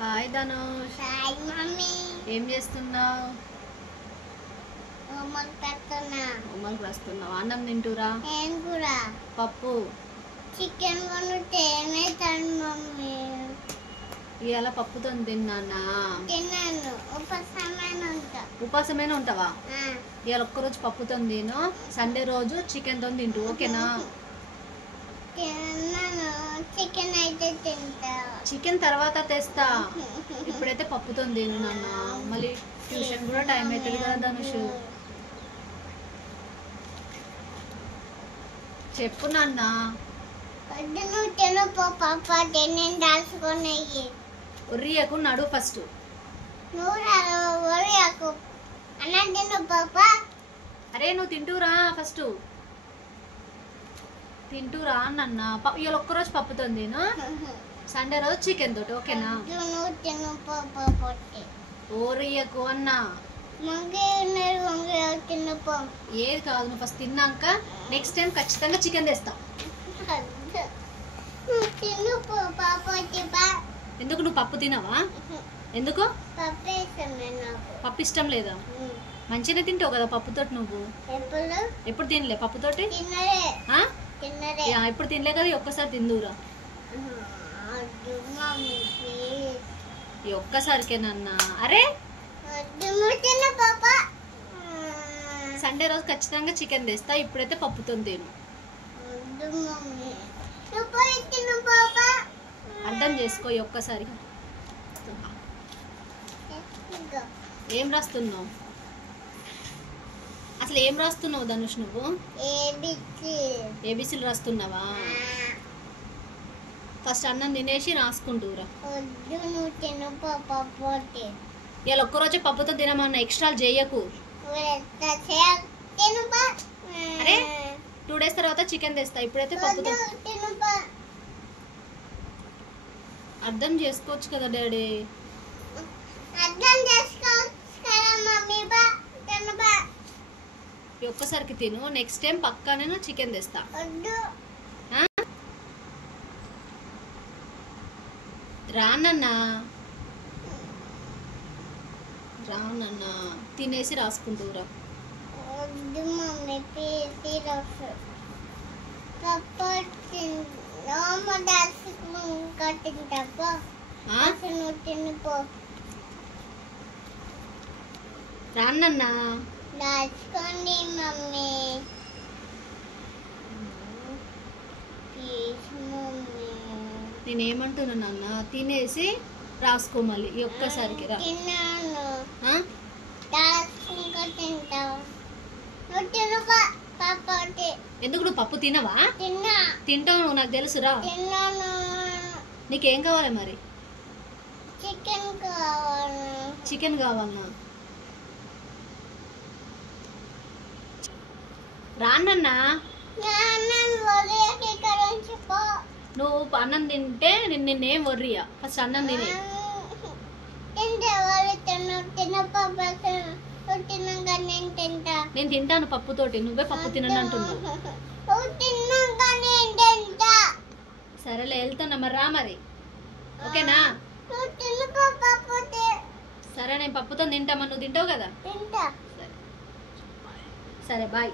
Hi Dhanush. Hi mummy. ఏం చేస్తున్నావు? Homework చేస్తున్నా. హోంవర్క్ రాస్తున్నావు. అన్నం తింటురా? ఏం కూర? పప్పు. చికెన్ వండితే ఏమవుతాను మమ్మీ? ఇవాళ పప్పుతో తిన్నానా? తిన్నాను. ఉపాసమైన ఉంటావా? ఇవాళ ఒక్కరోజు పప్పుతో తిను, సండే రోజు చికెన్తో తింటు, ఓకేనా? తిన్నాను. చికెన్ అయితే తింటా. చికెన్ తర్వాత తెస్తా, ఇప్పుడైతే పప్పుతో తిను నాన్న. మళ్ళీ ట్యూషన్ కూడా టైం అవుతుంది కదా ధనుష్. చెప్పు నాన్న. నువ్వు తిను పాప, నేను దాచుకున్నాయి. ఒర్రియకు, నడు ఫస్ట్. నువ్వు అన్న తిను పాప. అరే నువ్వు తింటూరా ఫస్ట్, తింటూరా నాన్న. ఇవాళ ఒక్కరోజు పప్పుతో తిను, సండే రోజు చికెన్ తోటి, ఓకేనా? నువ్వు తిను పాప. ఓరియకు అన్నా. ఏది కాదు, నువ్వు ఫస్ట్ తిన్నాక నెక్స్ట్ టైం ఖచ్చితంగా చికెన్ తెస్తా. ఎందుకు నువ్వు పప్పు తినవా? ఎందుకు? పప్పు ఇష్టం లేదా? మంచిగా తింటావు కదా పప్పుతోటి. నువ్వు ఎప్పుడు తినలే పప్పుతోటి? ఎప్పుడు తినలే కదా, ఒక్కసారి తిందురా. ఒక్కసారికేనన్నా. అరే సండే రోజు ఖచ్చితంగా చికెన్ తెస్తా, ఇప్పుడైతే పప్పుతో తిను. అర్థం చేసుకో ఒక్కసారి. ఏం రాస్తున్నావు అసలు? ఏం రాస్తున్నావు ధనుష్ నువ్వు? ఏబిసిలు రాస్తున్నావా? ఫస్ట్ అన్నం తినేసి రాసుకుంటూరా. ఇవాళ ఒక్కరోజే పప్పుతో తినమన్నా, ఎక్స్ట్రాలు చేయకు. అరే 2 days తర్వాత చికెన్ తెస్తా, ఇప్పుడైతే పప్పుతో. అర్థం చేసుకోవచ్చు కదా డాడీ. ఒక్కసారికి తిను, నెక్స్ట్ టైం పక్కా నేను చికెన్ తెస్తా. రానన్నా, రానన్నా. తినేసి రాసుకుంటూరా. రానన్నా. దాచుకోండి మమ్మీ. నేనేమంటున్నా నాన్న, తినేసి రాసుకో మళ్ళీ ఈ ఒక్కసారికి. రా. ఎందుకు నువ్వు పప్పు తినవా? తింటావు నువ్వు, నాకు తెలుసురా. నీకేం కావాలి మరి? చికెన్ కావాలన్నా. రానన్నా. నువ్వు అన్నం తింటే నిన్నేం వర్రియా. ఫస్ట్ అన్నం తినే. నేను తింటాను పప్పుతోటి, నువ్వే పప్పు తినని అంటున్నావు. సరేలే వెళ్తున్నా మరి, రా మరి, ఓకేనా? సరే నేను పప్పుతో తింటామా, నువ్వు తింటావు కదా? సరే బాయ్.